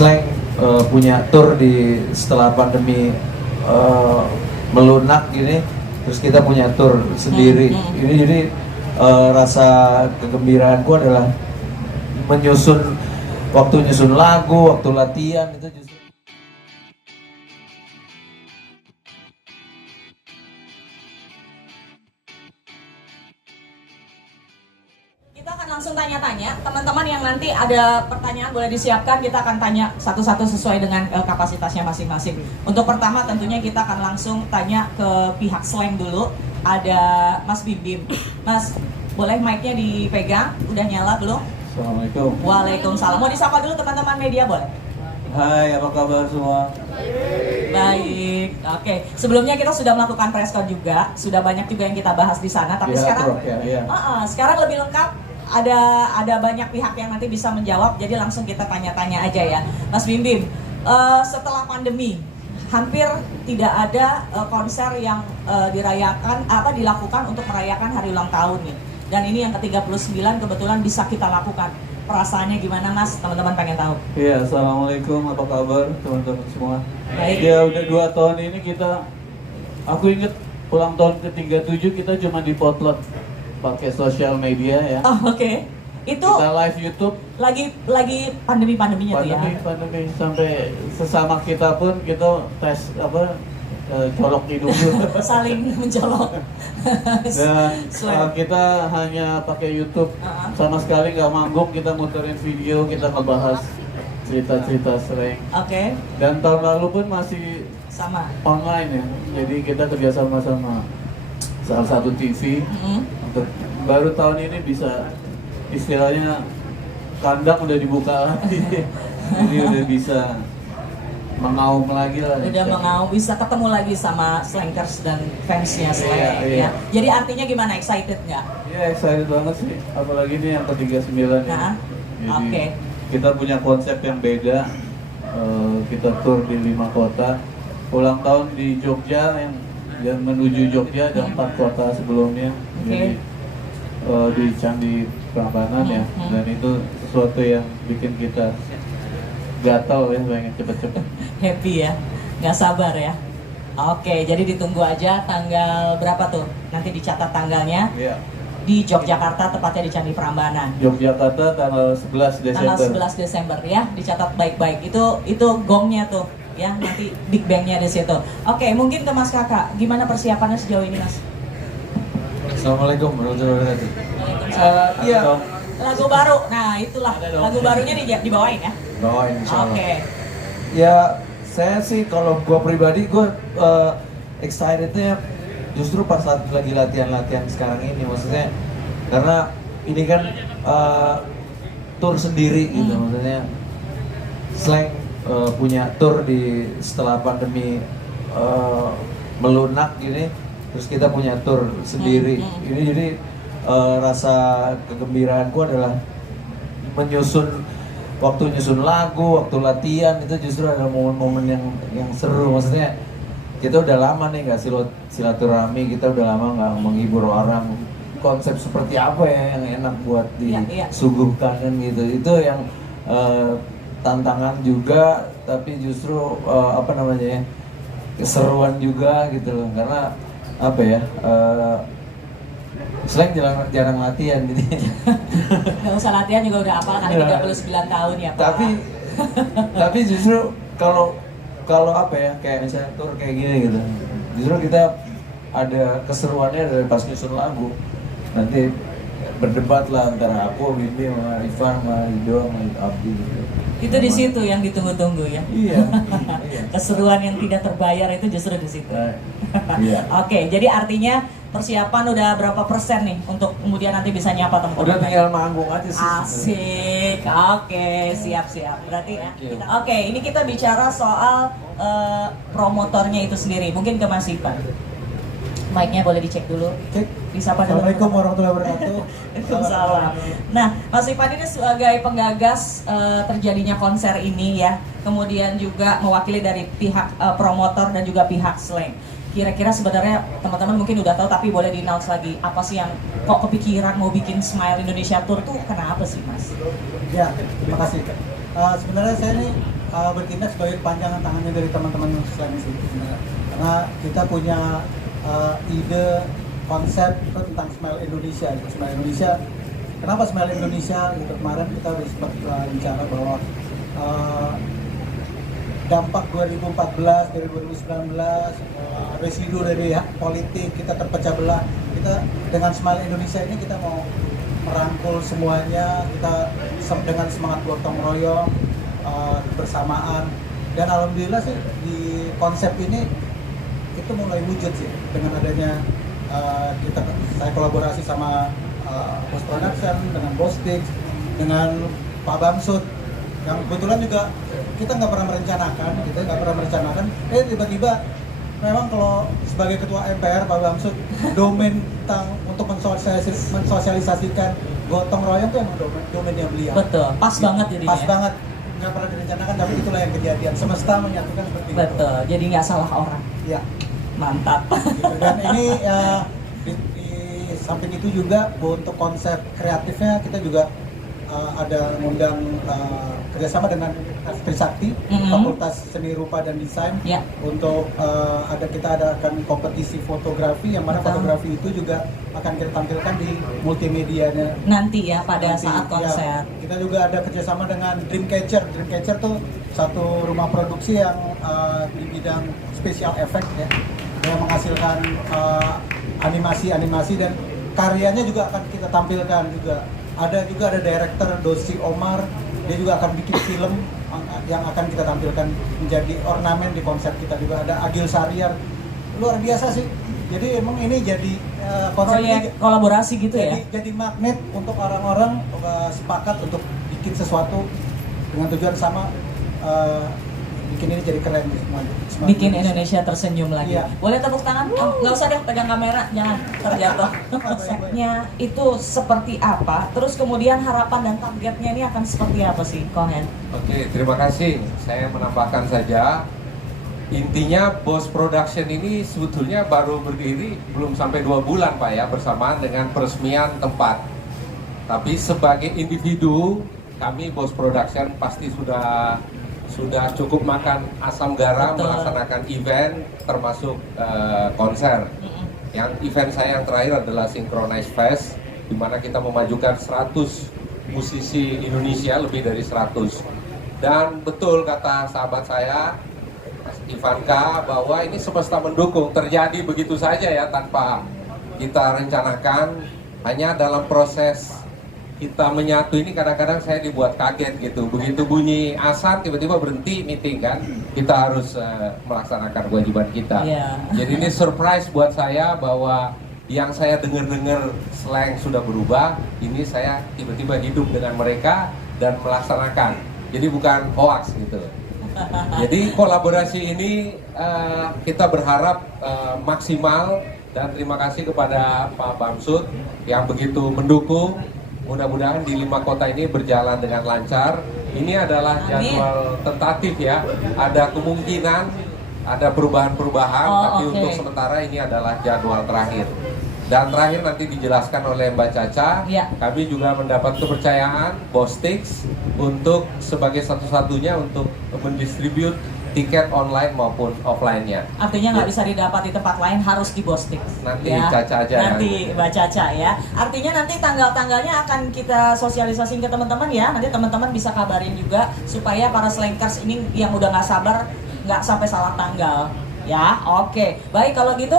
Slang punya tour di setelah pandemi melunak gini, terus kita punya tour sendiri. Ini jadi rasa kegembiraanku adalah waktu nyusun lagu, waktu latihan itu justru. Kita akan langsung tanya-tanya, teman-teman yang nanti ada pertanyaan boleh disiapkan, kita akan tanya satu-satu sesuai dengan kapasitasnya masing-masing. Untuk pertama tentunya kita akan langsung tanya ke pihak Slang dulu, ada Mas Bim Bim. Mas, boleh mic-nya dipegang, udah nyala belum? Assalamualaikum. Waalaikumsalam. Mau disapa dulu teman-teman media boleh? Hai, apa kabar semua? Baik, oke. Sebelumnya kita sudah melakukan press con juga, sudah banyak juga yang kita bahas di sana. Tapi Ya, sekarang, ya. sekarang lebih lengkap. Ada banyak pihak yang nanti bisa menjawab. Jadi langsung kita tanya-tanya aja ya, Mas Bim Bim. Setelah pandemi, hampir tidak ada konser yang dilakukan untuk merayakan hari ulang tahun nih. Dan ini yang ke-39 kebetulan bisa kita lakukan. Perasaannya gimana Mas? Teman-teman pengen tahu. Iya, assalamualaikum, apa kabar teman-teman semua? Baik. Ya udah 2 tahun ini aku inget ulang tahun ke-37 kita cuma dipotlot pakai sosial media ya. Oh, oke. Itu Kita live YouTube. lagi pandemi-pandeminya tuh ya. Pandemi sampai sesama kita pun kita tes colok hidung dulu. Saling mencolok. Dan Slang. kita hanya pakai YouTube, sama sekali nggak manggung, kita muterin video, kita ngebahas cerita-cerita slang. Oke, Dan tahun lalu pun masih sama. online ya, jadi kita kerjasama sama salah satu TV. Untuk baru tahun ini bisa istilahnya kandang udah dibuka lagi, jadi udah bisa mengaum lagi lah. Udah mengaum, bisa ketemu lagi sama slankers dan fansnya Slang Iya. ya. Jadi artinya gimana, excited nggak? Iya, excited banget sih, apalagi ini yang ke-39 ya. Nah, Jadi oke. kita punya konsep yang beda. Kita tour di 5 kota, ulang tahun di Jogja yang menuju Jogja ada 4 kota sebelumnya. Jadi di Candi Prambanan ya, dan itu sesuatu yang bikin kita gatal ya, pengen cepet-cepet. Happy ya, nggak sabar ya. Oke, jadi ditunggu aja tanggal berapa tuh? Nanti dicatat tanggalnya. Iya. Di Yogyakarta, tepatnya di Candi Prambanan. Yogyakarta tanggal 11 Desember. Tanggal 11 Desember ya, dicatat baik-baik. Itu gongnya tuh ya, nanti big bang-nya di situ. Oke, mungkin ke Mas Kakak, gimana persiapannya sejauh ini Mas? Assalamualaikum warahmatullahi wabarakatuh. Iya, Lagu baru, nah itulah lagu barunya dibawain ya. bawain insya Allah. Oke. Ya, saya sih kalau gua pribadi excitednya justru pas lagi latihan sekarang ini, maksudnya karena ini kan tour sendiri gitu, maksudnya Slang punya tour di setelah pandemi melunak gini, terus kita punya tour sendiri. Ini jadi rasa kegembiraanku adalah waktu nyusun lagu, waktu latihan itu justru ada momen-momen yang seru. Maksudnya kita udah lama nih nggak silaturahmi, kita udah lama nggak menghibur orang. Konsep seperti apa ya yang enak buat disuguhkan kan gitu. Itu yang tantangan juga, tapi justru keseruan juga gitu loh. Karena apa ya? Slang jarang latihan jadi. Nggak usah latihan juga udah hafal kali 39 tahun ya Pak. Tapi justru kalau apa ya, kayak misalnya tour kayak gini gitu, justru kita ada keseruannya dari pas nyusun lagu. Nanti berdebat lah antara aku, Bibi, sama Ivan, sama Ido, sama Abdi gitu. Itu di situ yang ditunggu-tunggu ya. Iya. Keseruan yang tidak terbayar itu justru di situ. Iya. Oke, jadi artinya persiapan udah berapa persen nih untuk kemudian nanti bisa nyapa teman-teman? Udah tinggal manggung aja sih. Asik. Oke, siap-siap. Berarti oke, ini kita bicara soal promotornya itu sendiri. Mungkin ke Mas Ivan. Mic-nya boleh dicek dulu. Cek. Disapa dulu. Assalamualaikum warahmatullahi wabarakatuh. Waalaikumsalam. Nah, Mas Ivan ini sebagai penggagas terjadinya konser ini ya, kemudian juga mewakili dari pihak promotor dan juga pihak Slang. Kira-kira sebenarnya teman-teman mungkin udah tahu, tapi boleh di-announce lagi apa sih yang kok kepikiran mau bikin Smile Indonesia Tour tuh kenapa sih Mas? Ya, terima kasih. Sebenarnya saya ini bertindak sebagai kepanjangan tangannya dari teman-teman Slammers itu sebenarnya. Karena kita punya ide konsep itu tentang Smile Indonesia gitu. Smile Indonesia, kenapa Smile Indonesia gitu, kemarin kita udah sempat bicara bahwa dampak 2014 dari 2019 residu dari hak politik kita terpecah belah. Kita dengan Smile Indonesia ini kita mau merangkul semuanya, kita dengan semangat gotong royong bersamaan, dan alhamdulillah sih di konsep ini itu mulai wujud sih dengan adanya saya kolaborasi sama Bos Production, dengan Bostix, dengan Pak Bamsud, yang kebetulan juga kita nggak pernah merencanakan, tiba-tiba memang kalau sebagai ketua MPR Pak Bamsud domain untuk mensosialisasikan gotong royong itu emang domainnya beliau. Betul, pas banget jadinya. Pas banget, nggak pernah direncanakan, tapi itulah yang kejadian. Semesta menyatukan seperti itu. Betul, jadi nggak salah orang. Ya. Mantap. Gitu. Dan ini di samping itu juga untuk konsep kreatifnya kita juga ada mengundang kerjasama dengan Trisakti, Fakultas Seni Rupa dan Desain, untuk kita akan kompetisi fotografi, yang mana fotografi itu juga akan kita tampilkan di multimedianya nanti ya pada saat konser. Ya, kita juga ada kerjasama dengan Dreamcatcher. Dreamcatcher tuh satu rumah produksi yang di bidang special effect ya, yang menghasilkan animasi dan karyanya juga akan kita tampilkan juga. Ada director Dosi Omar, dia juga akan bikin film yang akan kita tampilkan menjadi ornamen di konsep kita. Juga ada Agil Sariar, luar biasa sih. Jadi emang ini jadi proyek kolaborasi gitu ya. Jadi magnet untuk orang-orang sepakat untuk bikin sesuatu dengan tujuan sama, bikin ini jadi keren semuanya. Bikin Indonesia tersenyum lagi. Iya. Boleh tepuk tangan? Nggak usah deh pegang kamera, jangan terjatuh. Konsepnya itu seperti apa? Terus kemudian harapan dan targetnya ini akan seperti apa sih, Kohen? Oke, terima kasih. Saya menambahkan saja, intinya Bos Production ini sebetulnya baru berdiri belum sampai 2 bulan Pak ya, bersamaan dengan peresmian tempat. Tapi sebagai individu, kami Bos Production pasti sudah cukup makan asam garam. Betul. Melaksanakan event termasuk konser. Yang event saya yang terakhir adalah Synchronize Fest, di mana kita memajukan 100 musisi Indonesia, lebih dari 100. Dan betul kata sahabat saya Mas Ivanka, bahwa ini semesta mendukung, terjadi begitu saja ya, tanpa kita rencanakan. Hanya dalam proses kita menyatu ini kadang-kadang saya dibuat kaget gitu. Begitu bunyi azan tiba-tiba berhenti meeting kan. Kita harus melaksanakan kewajiban kita. Jadi ini surprise buat saya bahwa yang saya dengar-dengar slang sudah berubah, ini saya tiba-tiba hidup dengan mereka dan melaksanakan. Jadi bukan hoax gitu. Jadi kolaborasi ini kita berharap maksimal, dan terima kasih kepada Pak Bamsud yang begitu mendukung. Mudah-mudahan di 5 kota ini berjalan dengan lancar. Ini adalah jadwal tentatif ya. Ada kemungkinan ada perubahan-perubahan, tapi untuk sementara ini adalah jadwal terakhir. Dan terakhir nanti dijelaskan oleh Mbak Caca. Kami juga mendapat kepercayaan Bostix untuk sebagai satu-satunya untuk mendistribute tiket online maupun offline-nya. Artinya nggak bisa didapat di tempat lain, harus di Bostix. Nanti Caca aja. Nanti Mbak Caca ya. Artinya nanti tanggal-tanggalnya akan kita sosialisasiin ke teman-teman ya. Nanti teman-teman bisa kabarin juga supaya para slankers ini yang udah nggak sabar nggak sampai salah tanggal. Ya, oke. Baik kalau gitu.